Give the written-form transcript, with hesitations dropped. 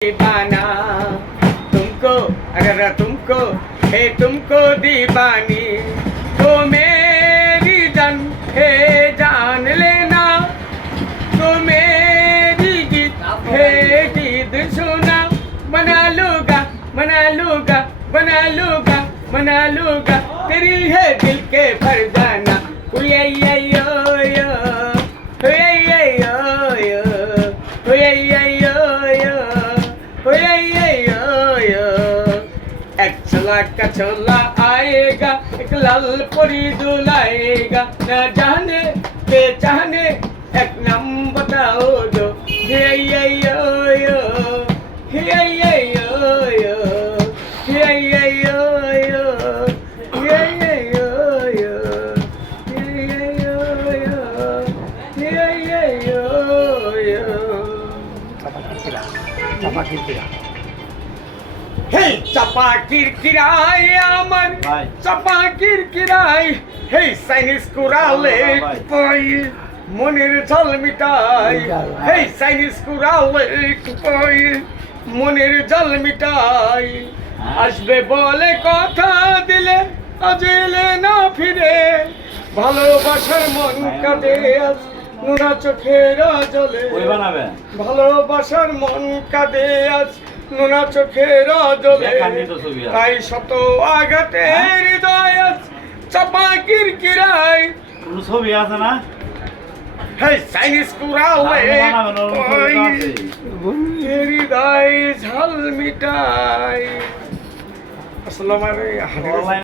दीवाना तुमको अगर तुमको है तुमको दीवानी तो मेरी जान है जान लेना तो मेरी गीत है गीत सुना बना लूंगा बना लूंगा बना लूंगा बना लूंगा तेरी है दिल के भर जाना एक चला का चला आएगा एक लाल परी दुलाएगा न जाने बेचाने एक नाम बताओ जो Hey, চাপা কিরকিরাই আমার চাপা কিরকিরাই হে সাইনিস কুরালে কই মনের জল মিটাই হে সাইনিস কুরালে কই মনের জল মিটাই আসবে বলে কথা দিলে আজ এলে না ফিরে ভালোবাসার মন কাঁদে আজ নোনা চোখের জলে ভালোবাসার মন কাঁদে আজ নোনা চোখের জলে তাই শত আঘাতে হৃদয় চাপা কিরকিরাই ছবি আছে না হে চাইনিজ কুড়ালে হৃদয় ঝাল মিটাই আসলে আমার